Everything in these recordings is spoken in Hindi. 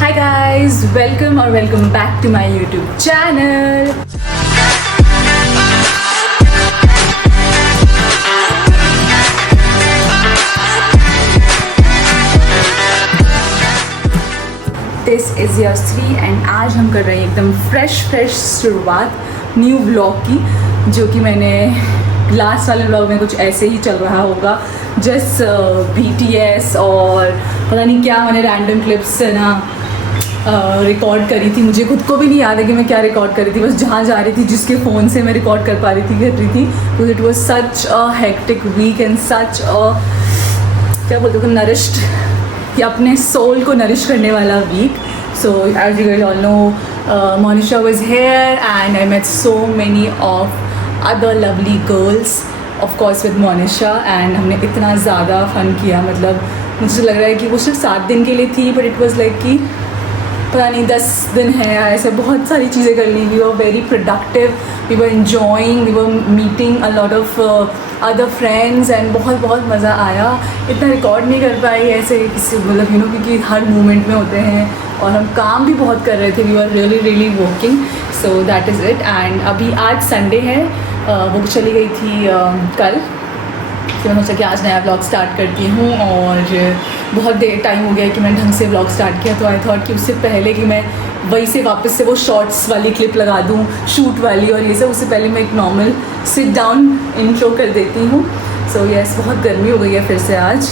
Hi guys, welcome back to my YouTube channel. This is Yasvi and आज हम कर रहे हैं एकदम फ्रेश शुरुआत न्यू व्लॉग की, जो कि मैंने लास्ट वाले व्लॉग में कुछ ऐसे ही चल रहा होगा, जस्ट BTS और पता नहीं क्या मैंने रैंडम क्लिप्स है ना रिकॉर्ड करी थी। मुझे खुद को भी नहीं याद है कि मैं क्या रिकॉर्ड करी थी, बस जहाँ जा रही थी जिसके फ़ोन से मैं रिकॉर्ड कर पा रही थी कर रही थी। तो it was such a hectic week and such a क्या बोलते हो नरिश्ड, कि अपने सोल को नरिश करने वाला week. So as you guys all know, Monisha was here and I met so many of other lovely girls, of course with Monisha, and हमने इतना ज़्यादा फ़न किया। मतलब मुझे लग रहा है कि वो सिर्फ 7 दिन के लिए थी, बट इट वाज लाइक कि पता नहीं 10 दिन है, ऐसे बहुत सारी चीज़ें कर ली। We were very productive, we were enjoying, we were meeting a lot of other friends and बहुत मज़ा आया। इतना रिकॉर्ड नहीं कर पाई ऐसे किसी मतलब क्योंकि हर मोमेंट में होते हैं और हम काम भी बहुत कर रहे थे। We were really working, so that is it. And अभी आज संडे है, वो चली गई थी कल, फिर मैंने सोचा कि आज नया व्लॉग स्टार्ट करती हूँ और बहुत देर टाइम हो गया है कि मैंने ढंग से व्लॉग स्टार्ट किया। तो आई थॉट कि उससे पहले कि मैं वही से वापस से वो शॉर्ट्स वाली क्लिप लगा दूँ, शूट वाली और ये सब, उससे पहले मैं एक नॉर्मल सिट डाउन इंट्रो कर देती हूँ। सो यस, बहुत गर्मी हो गई है फिर से आज,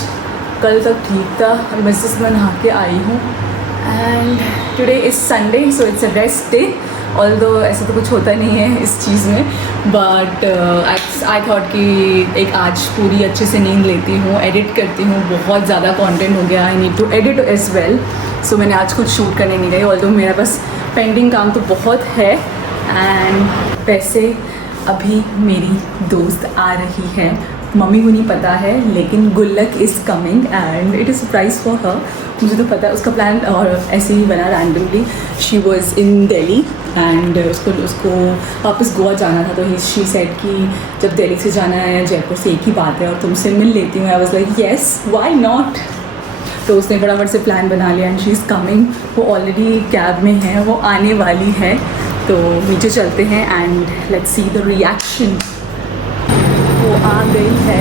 कल तक ठीक था। मैं बस मैं नहा के आई हूँ and today is Sunday, so it's a rest day. Although ऐसा तो कुछ होता नहीं है इस चीज़ में, बट आई थॉट कि एक आज पूरी अच्छे से नींद लेती हूँ, एडिट करती हूँ। बहुत ज़्यादा कंटेंट हो गया, I need to edit as well. So मैंने आज कुछ शूट करने नहीं गई, ऑल्दो मेरा बस पेंडिंग काम तो बहुत है। एंड वैसे अभी मेरी दोस्त आ रही है, मम्मी को नहीं पता है, लेकिन गुल्लक is coming and it is surprise for her. मुझे तो पता है उसका प्लान और ऐसे ही बना randomly. She was in Delhi and उसको वापस गोवा जाना था, तो शी सेड कि जब दिल्ली से जाना है जयपुर से एक ही बात है और तुमसे मिल लेती हूँ। I was like yes why not. तो उसने फटाफट से प्लान बना लिया एंड शी इज़ कमिंग। वो ऑलरेडी कैब में है, वो आने वाली है, तो नीचे चलते हैं and let's see the reaction. वो आ गई है।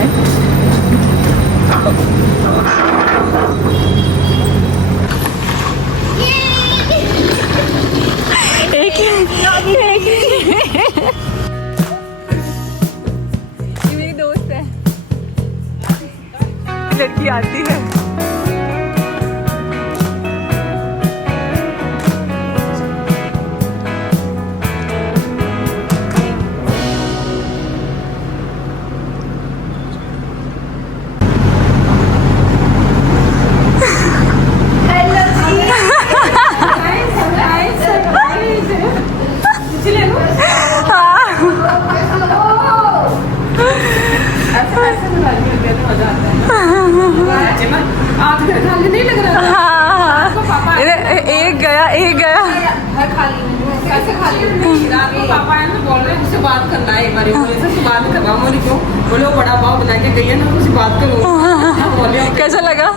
ये मेरी दोस्त है, लड़की आती है। एक गया पापा है ना बोल रहे हैं मुझसे बात करना है, एक बार बोले से बात करवा मोरी को बोले वो बड़ा पाव बना के गई है ना, मुझसे बात करो। कैसा लगा?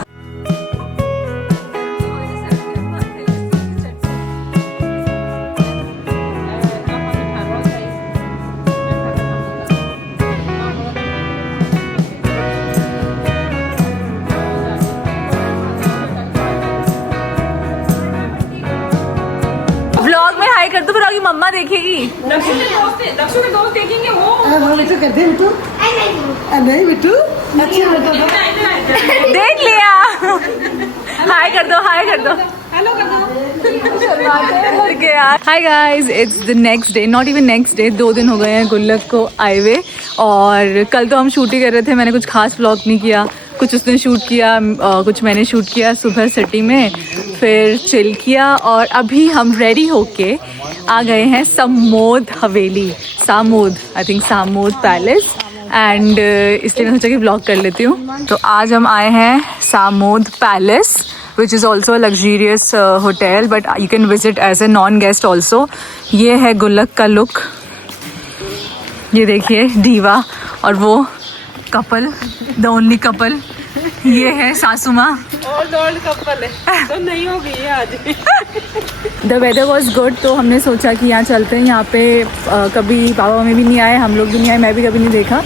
कर दो, फिर आगे मम्मा देखेगी। लक्ष्मी के दोस्त देखेंगे वो तो करते हैं बिट्टू, नहीं बिट्टू देख लिया। हाय कर दो, हाय कर दो, हेलो कर दो। Hi guys, it's the next day, not even next day, 2 दिन हो गए हैं गुल्लक को आए हुए। और कल तो हम शूट ही कर रहे थे, मैंने कुछ खास व्लॉग नहीं किया, कुछ उसने शूट किया, कुछ मैंने शूट किया सुबह सिटी में, फिर चिल किया और अभी हम रेडी होके आ गए हैं समोद हवेली, Samode, I think Samode palace. And इसलिए मैं सोचा कि व्लॉग कर लेती हूँ। तो आज हम आए हैं Samode palace, which is also a luxurious hotel, but you can visit as a non-guest also. ये है गुल्लक का लुक, ये देखिए दीवा और वो कपल, द ओनली कपल ये है सासू माँ। ओल्ड कपल है तो नहीं हो गई है आज। द वेदर वॉज गुड, तो हमने सोचा कि यहाँ चलते हैं। यहाँ पे कभी पापा मम्मी भी नहीं आए, हम लोग भी नहीं आए, मैं भी कभी नहीं देखा।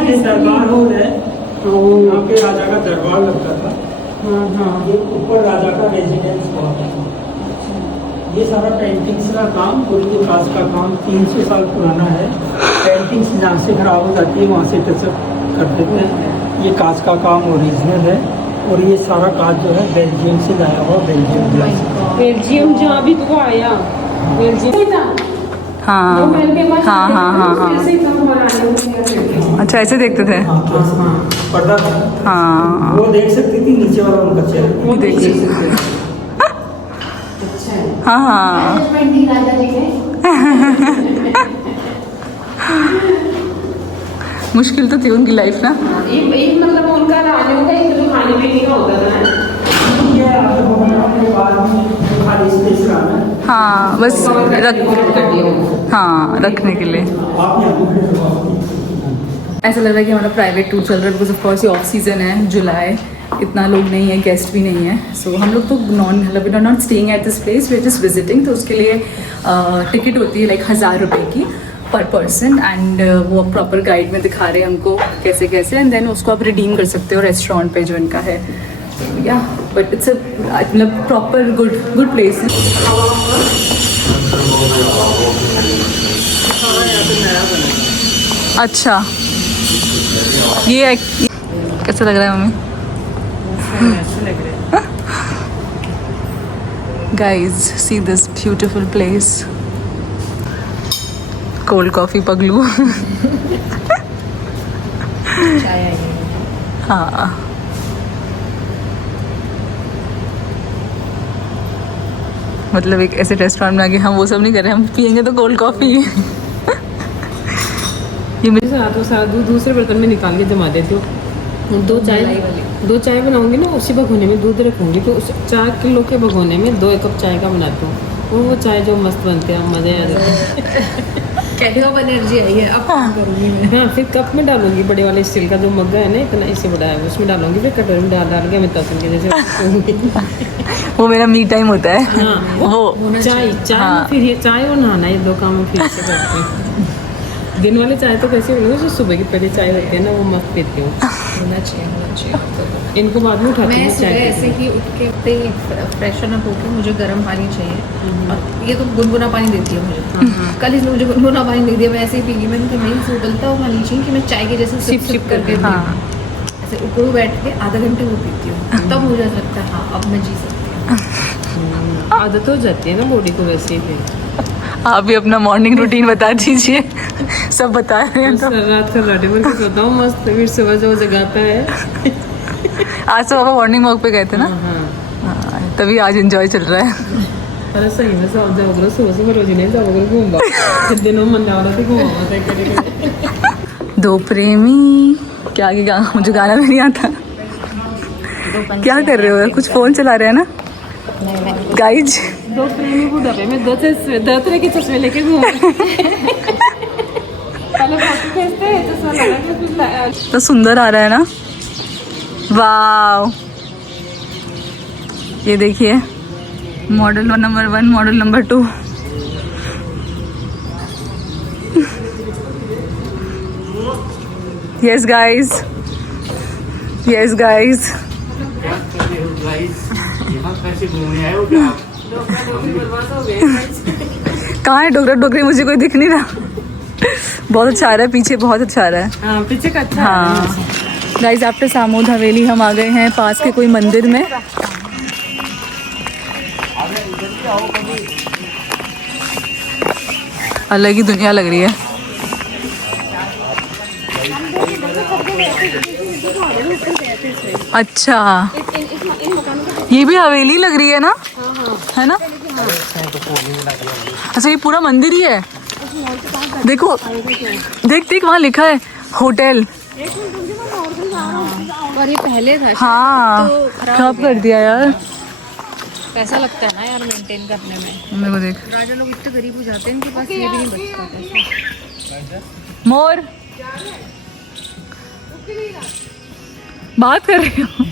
ये दरबार हॉल है, यहाँ पे राजा का दरबार लगता था। ये ऊपर राजा का रेजिडेंस हुआ है। ये सारा पेंटिंग्स का काम, उर्दू काज का काम 300 साल पुराना है। पेंटिंग्स जहाँ से खराब हो जाती है वहाँ से टचअप कर देते हैं। ये काज का काम ओरिजिनल है और ये सारा काज जो है बेल्जियम से लाया हुआ, बेल्जियम जहाँ भी तो आया बेल्जियम। हाँ हाँ हाँ हाँ हाँ। अच्छा ऐसे देखते थे। पर्दा हाँ वो देख सकती थी, नीचे वाला उनका चेहरा वो देख सकते। हाँ हाँ मुश्किल तो थी उनकी लाइफ ना। एक मतलब उनका राजा होता है, तो खाने पीने का होता था ना। हाँ बस हाँ रखने के लिए। ऐसा लग रहा है कि हमारा प्राइवेट टूर चल रहा है, बिकॉज ऑफ कोर्स ये ऑफ सीजन है, जुलाई, इतना लोग नहीं है, गेस्ट भी नहीं है। सो हम लोग तो not staying at this place, we are just visiting. तो उसके लिए टिकट होती है लाइक 1000 रुपये की पर पर्सन, एंड वो प्रॉपर गाइड में दिखा रहे हैं हमको कैसे कैसे, एंड देन उसको आप रिडीम कर सकते हो रेस्टोरेंट पे जो इनका है। या बट इट्स मतलब प्रॉपर गुड प्लेस है। अच्छा ये कैसा लग रहा है मम्मी? Guys see this beautiful place. Cold coffee पगलू। हाँ मतलब एक ऐसे रेस्टोरेंट में आके हम वो सब नहीं कर रहे, हम पियेंगे तो कोल्ड कॉफी। ये मेरे साथ दूसरे बर्तन में निकाल के जमा देती हूँ। दो चाय बनाऊंगी ना, उसी भगोने में दूध रखूंगी, तो उस 4 किलो के भगोने में 2 कप चाय का बनाती हूँ। वो चाय जो मस्त बनते हैं, मज़े आ जाते हैं। कहने का एनर्जी आई है अब करूँगी मैं। हाँ फिर कप में डालूंगी, बड़े वाले स्टील का जो मग्गा है ना, इतना इससे बड़ा है, उसमें डालूंगी, फिर कटोरी में डाल के मैं तसन के जैसे। वो मेरा मी टाइम होता है। हाँ वो चाय हाँ। फिर ये चाय और नहाना, ये 2 काम फिर से करती हूँ। दिन वाले चाय तो कैसे होगी, जो सुबह की पहले चाय होती है ना, वो मस्त पीती हूँ। होना चाहिए। इनको बाद में उठाती मैं हूँ सुबह चाय ऐसे ही उठ के उठते ही फ्रेशन अप होकर मुझे गर्म पानी चाहिए, और ये तो गुनगुना पानी देती है मुझे। कल इसने मुझे गुनगुना पानी दे दिया, मैं ऐसे ही पी गई। मैंने कहा नहीं, उबलता हुआ पानी चाहिए कि मैं चाय के जैसे सिप सिप करके ऐसे ऊपर बैठ के आधा घंटे वो पीती हूँ, तब मुझे लगता है हाँ अब मैं जी सकती हूँ। आदत हो जाती है ना बॉडी को वैसे ही। फिर आप भी अपना मॉर्निंग रूटीन बता दीजिए। सब बता रहे हैं तो। रात का राटे भर के सोता हूँ मस्त, फिर सुबह जो जगाता है। आज तो पापा मॉर्निंग वॉक पे गए थे ना। हाँ, तभी आज एंजॉय चल रहा है। अरे सही में सब जाओगे, सुबह रोज नहीं जाओगे घूमबा, दिनों मन जा रहा था घूमबा। दो प्रेमी क्या आगे गाना, मुझे गाना भी नहीं आता। क्या कर रहे हो? कुछ फोन चला रहे हैं ना गाइज। 2 प्रेमी बुढ़ापे में 2 तरह के चश्मे लेके घूम। पहले फोटो खींचते तो ऐसा लगा कि फिर तो सुंदर आ रहा है ना, वाव। ये देखिए model number 1, model number 2। Yes guys, yes guys. कहाँ है डोगरा डोगरी, मुझे कोई दिख नहीं रहा। बहुत अच्छा आ रहा है पीछे, बहुत अच्छा आ रहा है। हाँ पीछे का अच्छा हाँ गाइस, आफ्टर सामोद हवेली हम आ गए हैं पास के कोई मंदिर में। अलग ही दुनिया लग रही है। अच्छा, ये भी हवेली लग रही है ना, है ना? अच्छा, ये पूरा मंदिर ही है। देखो, देख देख वहाँ लिखा है होटल। और ये पहले था हाँ, तो खराब खराब कर दिया यार। पैसा लगता है ना यार मेंटेन करने में। मेरे को देख, राजा लोग इतने गरीब हो जाते हैं, इनके पास ये भी नहीं बचता पैसा। मोर बात कर रही हूँ,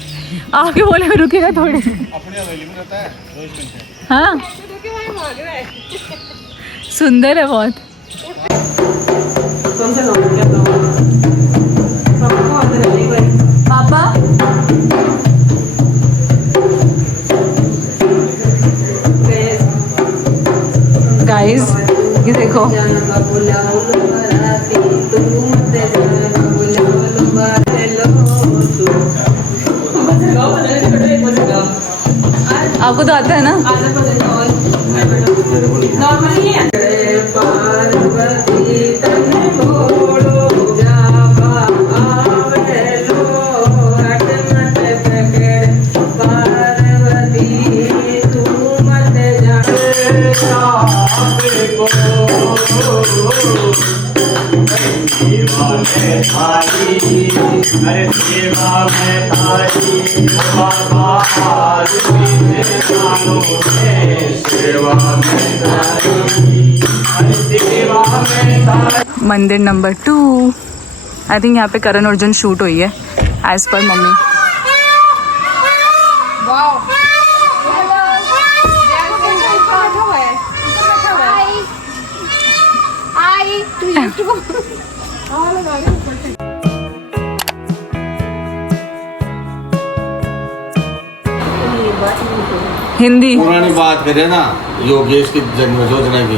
आके बोले मैं रुकेगा थोड़े। अपने हवेली में रहता है 24 घंटे। हाँ, सुंदर है बहुत। कौन सा नाम क्या नाम पापा को आते रहने एक बार। पापा गाइस, ये देखो आपको तो आता है ना? नॉर्मली है। मंदिर नंबर 2। आई थिंक यहाँ पे करण अर्जुन शूट हुई है एज पर मम्मी। हिंदी पुरानी बात करें ना, योगेश की जन्म योजना की,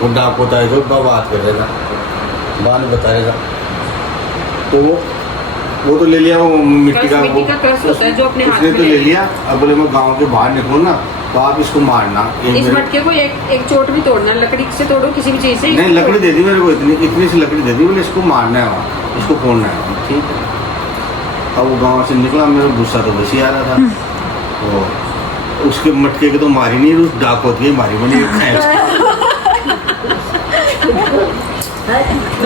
वो डाक होता है जो बात कर रहे ना, बाद में बता रहेगा। तो वो तो ले लिया, वो मिट्टी का क्रश होता है जो अपने हाथ उसने में तो ले लिया। अब बोले मैं गांव के बाहर निकलूँ ना, तो आप इसको मारना। इस मटके को एक चोट भी तोड़ना, लकड़ी से तोड़ो, किसी भी चीज से। नहीं, लकड़ी दे दी मेरे को, इतनी सी लकड़ी दे दी, बोले इसको मारना है वहाँ, इसको फोड़ना है। ठीक है, अब वो गाँव से निकला, मेरा गुस्सा तो बस ही आ रहा था। तो उसके मटके के तो मारी नहीं, उस डाक होती है मारी बनी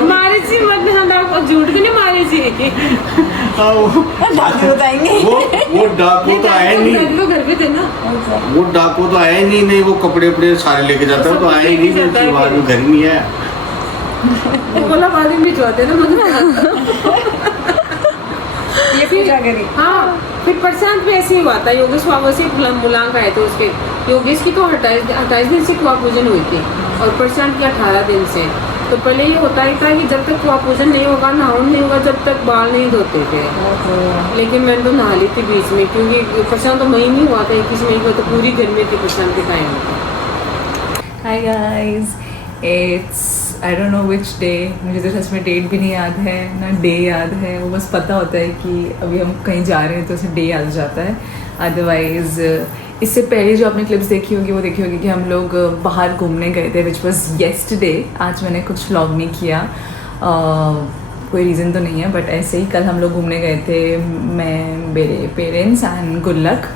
मारे जी मत ना, झूठ भी नहीं मारे जी। वो डाकू तो आया नहीं, तो घर पे थे ना। वो डाकू तो आया ही नहीं, वो कपड़े वपड़े सारे लेके जाता है, तो आया ही नहीं, बाद में घर नहीं आया। बोला बाद में भिजवाते ना ये फिर क्या करें। हाँ, फिर प्रशांत भी ऐसे ही हुआ था। योगेश बाबा से मुलांक आए थे उसके। योगेश की तो 28 दिन से कुआ पूजन हुई थी और प्रशांत की 18 दिन से। तो पहले ये होता ही था कि जब तक कुआ पूजन नहीं होगा, नहाउन नहीं होगा, जब तक बाल नहीं धोते थे। लेकिन मैंने तो नहा ली थी बीच में, क्योंकि प्रशांत तो मई नहीं हुआ था, 21 मई को, तो पूरी गर्मी थी प्रशांत के टाइम में। Hi guys, it's I don't know which day. मुझे तो सच में डेट भी नहीं याद है ना डे याद है। वो बस पता होता है कि अभी हम कहीं जा रहे हैं तो उसे डे याद जाता है। अदरवाइज़ इससे पहले जो आपने क्लिप्स देखी होगी वो देखी होगी कि हम लोग बाहर घूमने गए थे, विच वॉज येस्टरडे। आज मैंने कुछ व्लॉग नहीं किया, कोई रीज़न तो नहीं है, बट ऐसे ही कल हम लोग घूमने गए थे, मैं, मेरे पेरेंट्स एंड गुल्लक,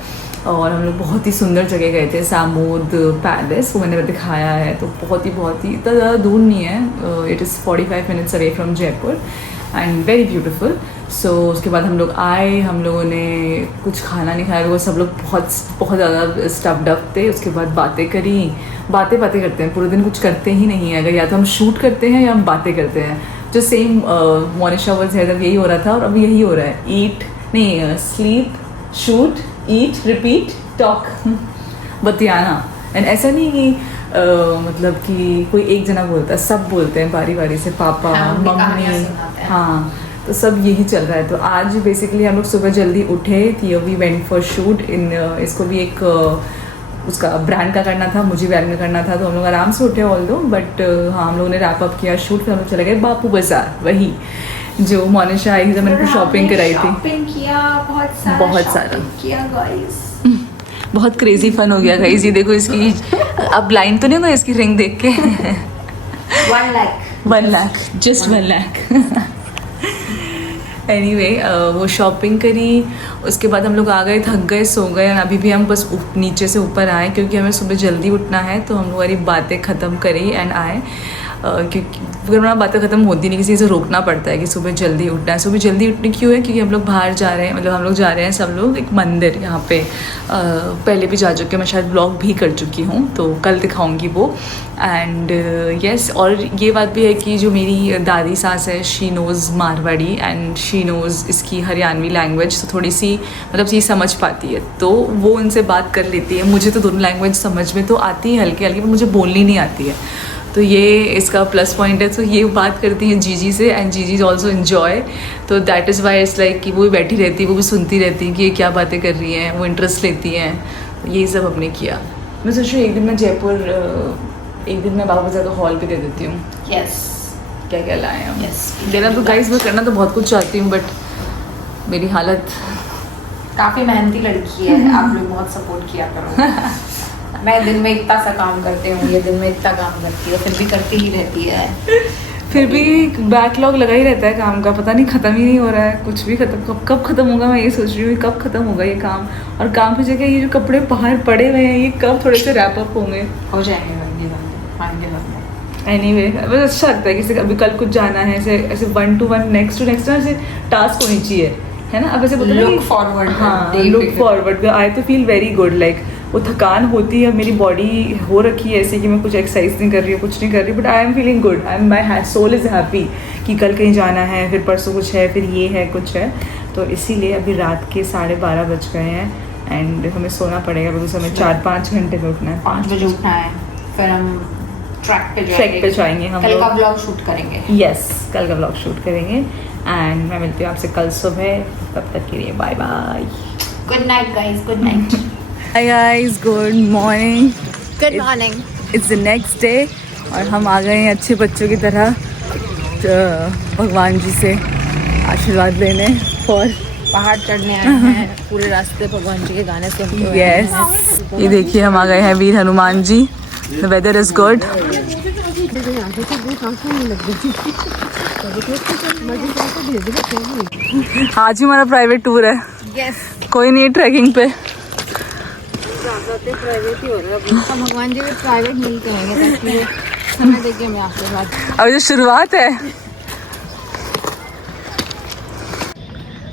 और हम लोग बहुत ही सुंदर जगह गए थे, सामोद पैलेस। वो मैंने दिखाया है। तो बहुत ही इतना ज़्यादा दूर नहीं है, it is 45 minutes away from Jaipur and very beautiful. So उसके बाद हम लोग आए, हम लोगों ने कुछ खाना नहीं खाया, वो सब लोग बहुत ज़्यादा स्टफ्ड अप थे। उसके बाद बातें करी, बातें करते हैं पूरे दिन, कुछ करते ही नहीं है। अगर या तो हम शूट करते हैं या हम बातें करते हैं, जो सेम मोनिशा वाज हियर तब यही हो रहा था और अब यही हो रहा है। ईट नहीं, sleep, shoot, eat, repeat, talk, बतियाना। एंड ऐसा नहीं कि मतलब कि कोई एक जना बोलता है, सब बोलते हैं बारी बारी से, पापा, मम्मी, हाँ, तो सब यही चल रहा है। तो आज बेसिकली हम लोग सुबह जल्दी उठे थी, we went for shoot in, इसको भी एक उसका ब्रांड का करना था, मुझे ब्रांड का करना था, तो हम लोग आराम से उठे ऑल दो, बट हाँ, हम लोगों ने रैप अप किया शूट, फिर हम लोग चले गए बापू बाजार, वही जो मोनिशा आई जब मैंने शॉपिंग कराई थी। शॉपिंग किया, बहुत सारा किया गाइस। बहुत क्रेजी फन हो गया गाइस। ये देखो इसकी, अब लाइन तो नहीं होगा इसकी रिंग देख के। 1 लाख 1 लाख, जस्ट 1 लाख। एनीवे, वो शॉपिंग करी, उसके बाद हम लोग आ गए, थक गए, सो गए, और अभी भी हम बस नीचे से ऊपर आए क्योंकि हमें सुबह जल्दी उठना है। तो हम लोग हमारी बातें ख़त्म करी एंड आए, क्योंकि अगर हमारी बातें ख़त्म होती नहीं, किसी से रोकना पड़ता है कि सुबह जल्दी उठना है। सुबह जल्दी उठने क्यों है? क्योंकि हम लोग बाहर जा रहे हैं, मतलब हम लोग जा रहे हैं सब लोग एक मंदिर यहाँ पे, पहले भी जा चुके हैं, मैं शायद ब्लॉग भी कर चुकी हूँ, तो कल दिखाऊंगी वो। एंड यस, और ये बात भी है कि जो मेरी दादी सास है, she knows Marwari and she knows इसकी हरियाणवी लैंग्वेज, तो थोड़ी सी मतलब सी समझ पाती है, तो वो उनसे बात कर लेती है। मुझे तो दोनों लैंग्वेज समझ में तो आती है हल्की हल्की, पर मुझे बोलनी नहीं आती है, तो ये इसका प्लस पॉइंट है। तो ये बात करती हैं जीजी से एंड जीजी इज़ ऑल्सो इन्जॉय, तो that is why it's like कि वो भी बैठी रहती है, वो भी सुनती रहती है कि ये क्या बातें कर रही हैं, वो इंटरेस्ट लेती हैं। ये सब हमने किया। मैं सोच रही हूँ एक दिन मैं जयपुर, एक दिन मैं बाबा बाजार का हॉल भी दे देती हूँ। यस क्या क्या लाए हम, Yes, देना तो गाइस, मैं करना तो बहुत कुछ चाहती हूँ, बट मेरी हालत, काफी मेहनती लड़की है, आप लोग बहुत सपोर्ट किया करो। मैं दिन में इतना सा काम करती हूँ, ये दिन में इतना काम करती है, फिर भी करती ही रहती है। फिर भी बैकलॉग लगा ही रहता है काम का, पता नहीं ख़त्म ही नहीं हो रहा है कुछ भी। ख़त्म कब ख़त्म होगा, मैं ये सोच रही हूँ कब ख़त्म होगा ये काम। और काम की जगह ये जो कपड़े बाहर पड़े हुए हैं, ये कब थोड़े से रैप अप होंगे, हो जाएंगे एनीवे। बस अच्छा लगता है कि अभी कल कुछ जाना है, ऐसे 1 to 1 नेक्स्ट टू नेक्स्ट ऐसे टास्क होनी चाहिए, है ना। अब ऐसे बोलते हैं Look forward, हाँ, day लुक पे। फॉरवर्ड। आई तो फील वेरी गुड, लाइक वो थकान होती है, मेरी बॉडी हो रखी है ऐसे कि मैं कुछ एक्सरसाइज नहीं कर रही हूँ, कुछ नहीं कर रही, but I am feeling good, I am, my soul is happy कि कल कहीं जाना है, फिर परसों कुछ है, फिर ये है, कुछ है। तो इसीलिए अभी रात के 12:30 बज गए हैं एंड हमें सोना पड़ेगा, बिकॉज हमें 4-5 घंटे में उठना है। 5 बजे उठना है, फिर हम ट्रैक पे जाएंगे हम कल लोग। का ब्लॉग शूट करेंगे। यस, कल का ब्लॉग शूट करेंगे एंड मैं मिलती हूँ आपसे कल सुबह। तब तक के लिए bye bye, good night guys, good night. Hi guys, good morning. Good morning. It's the next day और हम आ गए हैं अच्छे बच्चों की तरह भगवान जी से आशीर्वाद लेने और पहाड़ चढ़ने आए हैं, पूरे रास्ते भगवान जी के गाने सुनते हुए। यस, ये देखिए हम आ गए हैं Veer Hanuman ji. The weather is good. आज ही हमारा प्राइवेट टूर है। यस, कोई नहीं ट्रैकिंग पे। प्राइवेट ही हो रहा है। हम भगवान जी के प्राइवेट मिलते हैं ताकि समय देके हमें आशीर्वाद। अभी जो शुरुआत है,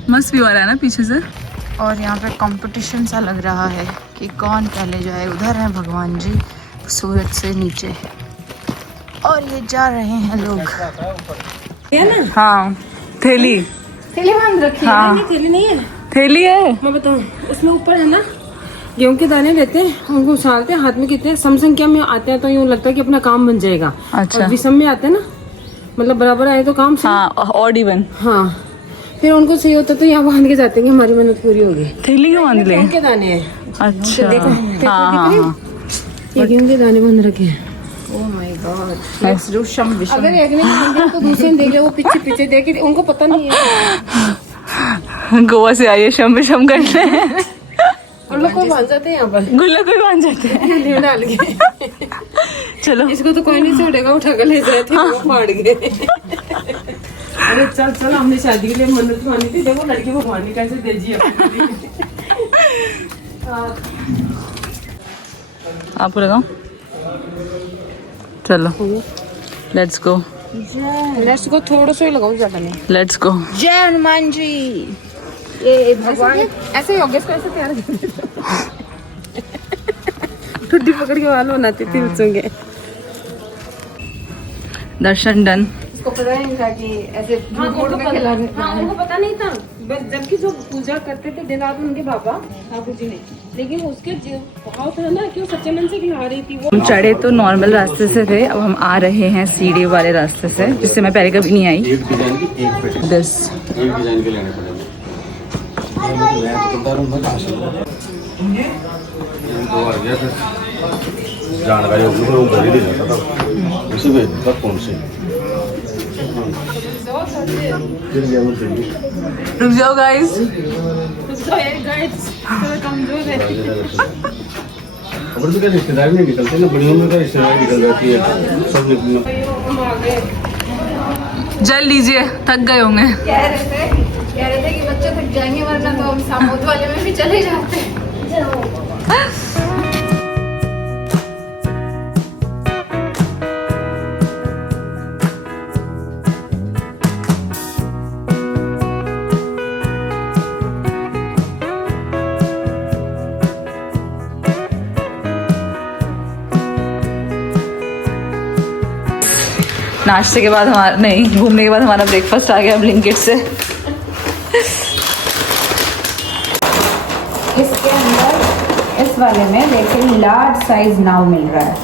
मस्त भी हो रहा है ना पीछे से। और यहाँ पे कंपटीशन सा लग रहा है कि कौन पहले जाए। उधर है भगवान जी सूरज से नीचे और ये जा रहे हैं लोग। हाँ, थैली थैली बांध रखी हाँ। नहीं, थैली नहीं है, थैली है। मैं बताऊँ, उसमें ऊपर है ना गेहूं के दाने रहते हैं, उनको उछालते हैं, हाथ में कितने सम संख्या में आते हैं तो यूँ लगता है कि अपना काम बन जाएगा। अच्छा। और विषम में आते हैं ना, मतलब बराबर आए तो काम से। हाँ, ऑड इवन। हाँ, फिर उनको सही होता तो यहाँ बांध के जाते हैं कि हमारी मेहनत पूरी होगी। थैली क्यों बांध ले? गेहूं के दाने हैं। अच्छा, देखो, हाँ हाँ हाँ। ये गेहूं के दाने बंद रखे हैं। Oh my God, let's do शम विशम। अगर एक ने बांध दिया तो दूसरे ने देख लिया, वो पीछे पीछे देखे, उनको पता नहीं है। गोवा से आइए शम शम करने। और लोग को बांध जाते हैं यहाँ पर, गुल्ला कोई बांध जाते हैं। थैली डाल के। चलो, इसको तो कोई नहीं छोड़ेगा, उठा कर ले जाए थे, वो फाड़ गए। अरे चल चल, हमने शादी के लिए मन्नत मानी थी, देखो लड़की भगवान ने कैसे भेजी है। आप लगाओ। चलो, लेट्स गो, लेट्स को थोड़ा सा ही लगाओ, ज्यादा नहीं। Let's go. जय हनुमान जी। ये भगवान ऐसे ही हो गया, इसको ऐसे तैयार ठुड्डी पकड़ के बाल बनाते थे बच्चों के। दर्शन डन। उसको पता नहीं था कि ऐसे हाँ, झूठ में खिला रहे हाँ, उनको पता नहीं था, बस जबकि जो पूजा करते थे दिन रात उनके पापा ठाकुर जी ने, लेकिन उसके जो भाव था ना कि वो सच्चे मन से खिला रही थी वो। हम चढ़े तो नॉर्मल रास्ते से थे, अब हम आ रहे हैं सीढ़ी वाले रास्ते से, जिससे मैं पहले कभी नहीं आई। एक डिजाइन की एक पेटी, दिस एक डिजाइन के लेने पड़ेंगे। मैं तो बता रहा हूँ कहाँ से दो आ गया, फिर जानकारी होगी तो वो घर ही दे जाता था, उसे भेज देता फोन से। फिर गया वो चाहिए। रुक जाओ गाइस, खबर से क्या रिश्तेदार नहीं निकलते ना, बड़ी उम्र का रिश्तेदार निकल जाती है सब निकलना। जल लीजिए, थक गए होंगे। कह रहे थे कि बच्चे थक जाएंगे, वरना तो हम सामोद वाले में भी चले जाते हैं। नाश्ते के बाद हमारा नहीं, घूमने के बाद हमारा ब्रेकफास्ट आ गया ब्लिंकिट से। इसके अंदर इस वाले में देखिए लार्ज साइज नाव मिल रहा है।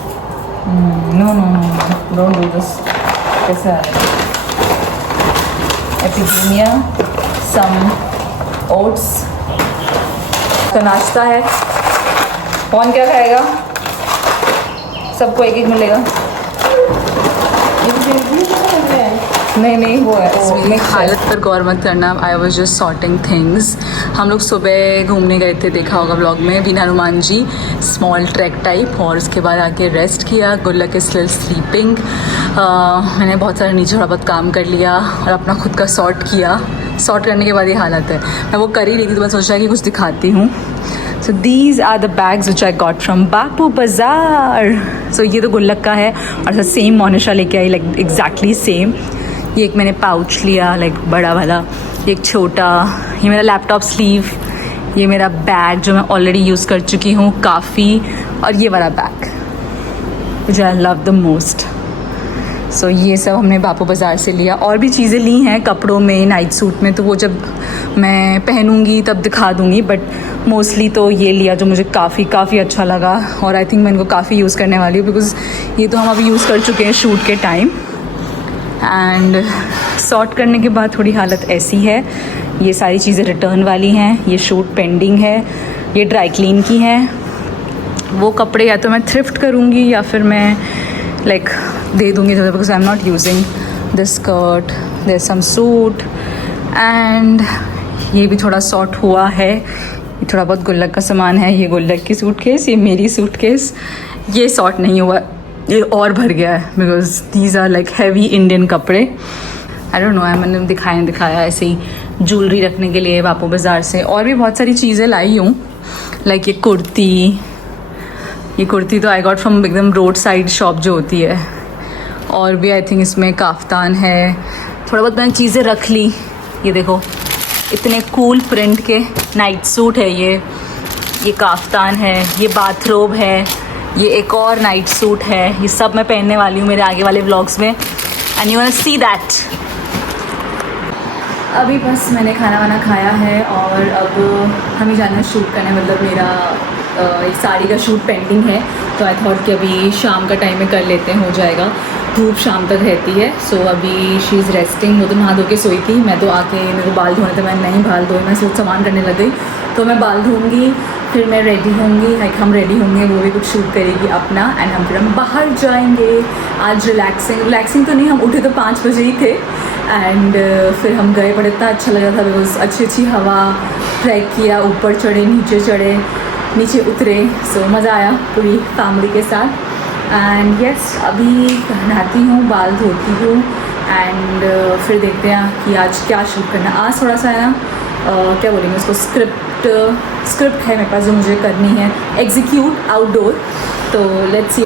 No no no, don't do this. कैसा है? एपिडेमिया, सम ओट्स का नाश्ता है। कौन क्या खाएगा? सबको एक एक मिलेगा। नहीं वो है। मेरी हालत पर गौर मत करना। I was just sorting things. हम लोग सुबह घूमने गए थे, देखा होगा ब्लॉग में, बीना Hanuman ji, small track type, और उसके बाद आके रेस्ट किया। गुल्लक इज स्टिल स्लीपिंग। मैंने बहुत सारा नीचे थोड़ा बहुत काम कर लिया और अपना खुद का सॉर्ट किया। सॉर्ट करने के बाद ये हालत है। मैं वो कर ही रही थी तो मैं सोचा कि कुछ दिखाती हूँ। So these are the bags which I got from Bapu Bazaar. So ये तो गुल्लक का है और सेम मोनिशा लेके आई, लाइक एग्जैक्टली सेम। ये एक मैंने पाउच लिया, लाइक बड़ा वाला, एक छोटा। ये मेरा लैपटॉप स्लीव, ये मेरा बैग जो मैं ऑलरेडी यूज़ कर चुकी हूँ काफ़ी, और ये वाला bag which I love the most. So ये सब हमने बापू बाज़ार से लिया। और भी चीज़ें ली हैं कपड़ों में, नाइट सूट में, तो वो जब मैं पहनूंगी तब दिखा दूंगी, बट मोस्टली तो ये लिया जो मुझे काफ़ी अच्छा लगा। और आई थिंक मैं इनको काफ़ी यूज़ करने वाली हूँ, बिकॉज़ ये तो हम अभी यूज़ कर चुके हैं शूट के टाइम। एंड सॉर्ट करने के बाद थोड़ी हालत ऐसी है। ये सारी चीज़ें रिटर्न वाली हैं, ये शूट पेंडिंग है, ये ड्राई क्लीन की हैं। वो कपड़े या तो मैं थ्रिफ्ट करूँगी या फिर मैं लाइक दे दूँगी, because I am not using this skirt. There some suit and ये भी थोड़ा सॉर्ट हुआ है। ये थोड़ा बहुत गुल्लक का सामान है। ये गुल्लक की सूटकेस, ये मेरी सूटकेस। ये सॉर्ट नहीं हुआ, ये और भर गया है, because these are like heavy Indian कपड़े। आई डोंट नो, मैंने दिखाया ऐसे ही ज्वेलरी रखने के लिए बापू बाज़ार से। और भी बहुत सारी चीज़ें लाई हूँ, लाइक ये कुर्ती तो आई गॉट फ्रॉम एकदम रोड साइड शॉप जो होती है। और भी आई थिंक इसमें काफ्तान है, थोड़ा बहुत मैंने चीज़ें रख ली। ये देखो, इतने कूल प्रिंट के नाइट सूट है, ये काफ्तान है, ये बाथरोब है, ये एक और नाइट सूट है। ये सब मैं पहनने वाली हूँ मेरे आगे वाले व्लॉग्स में, and you want to see that. अभी बस मैंने खाना वाना खाया है और अब हम ही जाना शूट करने, मतलब मेरा एक साड़ी का शूट पेंडिंग है, तो आई थॉट कि अभी शाम का टाइम में कर लेते हैं, हो जाएगा। धूप शाम तक रहती है। सो अभी शी इज़ रेस्टिंग। वो तो नहा धो के सोई थी, मैं तो आके मेरे को बाल धोने थे, मैं नहीं बाल धोए, मैं सिर्फ सामान करने लग गई। तो मैं बाल धोऊंगी, फिर मैं रेडी होंगी, लाइक हम रेडी होंगे, वो भी कुछ शूट करेगी अपना, एंड फिर हम बाहर जाएंगे। आज रिलैक्सिंग तो नहीं, हम उठे तो 5 बजे ही थे, एंड फिर हम गए, बट इतना अच्छा लगा था, बिकॉज अच्छी हवा, ट्रैक किया, ऊपर चढ़े, नीचे उतरे। सो मज़ा आया पूरी फैमिली के साथ। एंड यस, अभी नहाती हूँ, बाल धोती हूँ, एंड फिर देखते हैं कि आज क्या शूट करना। आज थोड़ा सा है ना, क्या बोलेंगे उसको, स्क्रिप्ट है मेरे पास जो मुझे करनी है, एग्जीक्यूट आउटडोर। तो let's see.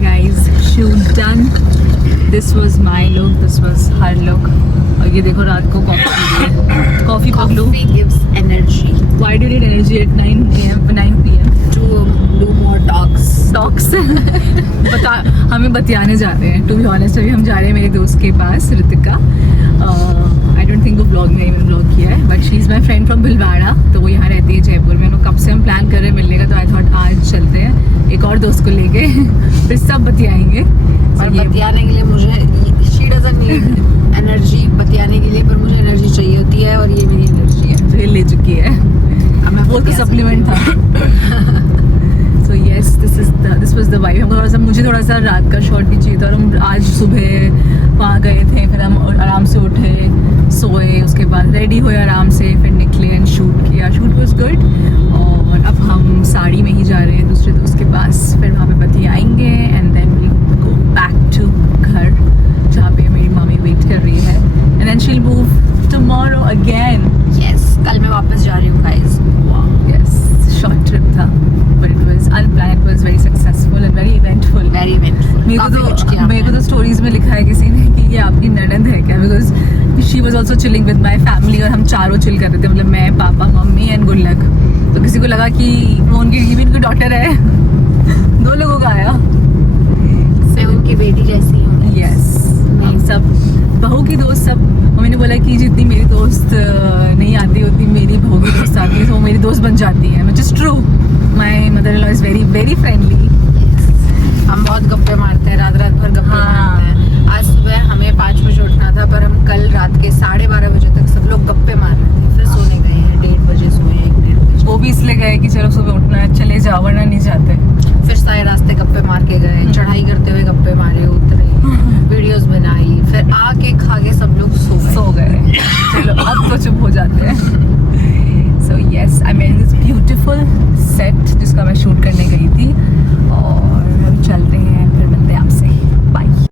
Guys, shoot done. This was my look, this was her look. और ये देखो रात को कॉफी पगलू gives energy why do need energy at 9 PM to do more talks. Talks बता हमें बतियाने जा रहे हैं। टू बी ऑनेस्ट अभी हम जा रहे हैं मेरे दोस्त के पास, ऋतिका। आई डोंट थिंक वो ब्लॉग में मैंने ब्लॉग किया है, but she is my friend from Bhilwara, तो वो यहाँ रहती है जयपुर में। कब से हम प्लान कर रहे हैं मिलने का, तो आई थॉट आज चलते हैं एक और दोस्त को लेके फिर सब बतियाएंगे। और बतियाने के लिए मुझे she doesn't need energy बतियाने के लिए, पर मुझे एनर्जी चाहिए होती है और ये मेरी एनर्जी है। ये ले चुकी है, अब मैं वो तो सप्लीमेंट था। So yes this was the vibe. मुझे थोड़ा सा रात का शॉट भी चाहिए था, और हम आज सुबह वहाँ गए थे, फिर हम आराम से उठे, सोए, उसके बाद रेडी हुए आराम से, फिर निकले एंड शूट किया। Shoot was good. और अब हम साड़ी में ही जा रहे हैं दूसरे दोस्त के पास, फिर वहाँ पे बतियाएंगे and then we go back to घर जहाँ पे मेरी मम्मी वेट कर रही है, and then she will move tomorrow again. Yes, कल मैं वापस जा रही हूँ गाइस। यस, शॉर्ट ट्रिप था, but it was unplanned, it was very successful and very eventful. Very eventful. मेरे को तो स्टोरीज में लिखा है किसी ने कि ये आपकी ननद है क्या, because she was also chilling with my family, और हम चारों चिल कर रहे थे, मतलब मैं, पापा, मम्मी एंड गुल्लक। तो किसी को लगा कि वो उनकी डॉटर है। 2 लोगों का आया। मैं उनकी बेटी जैसी हूँ। यस, हम सब बहू की दोस्त सब। मम्मी ने बोला कि जितनी मेरी दोस्त नहीं आती उतनी मेरी बहू की दोस्त आती है, तो वो मेरी दोस्त बन जाती है, which is true. My mother in law is very very friendly. हम बहुत गप्पे मारते हैं, रात भर गप्पे मारते हैं। आज सुबह हमें 5 बजे उठना था, पर हम कल रात के 12:30 बजे तक सब लोग गप्पे मार रहे थे, फिर सोने गए हैं। 1:30 बजे सोए, 1-1:30 बजे। वो भी इसलिए गए कि चलो सुबह उठना है, चले जाओ, वरना नहीं जाते। फिर सारे रास्ते गप्पे मार के गए, चढ़ाई करते हुए गप्पे मारे, उतरे, वीडियोस बनाई, फिर आके खा के सब लोग सो गए। चलो अब तो चुप हो जाते हैं। So yes, I made this beautiful set जिसका मैं शूट करने गई थी,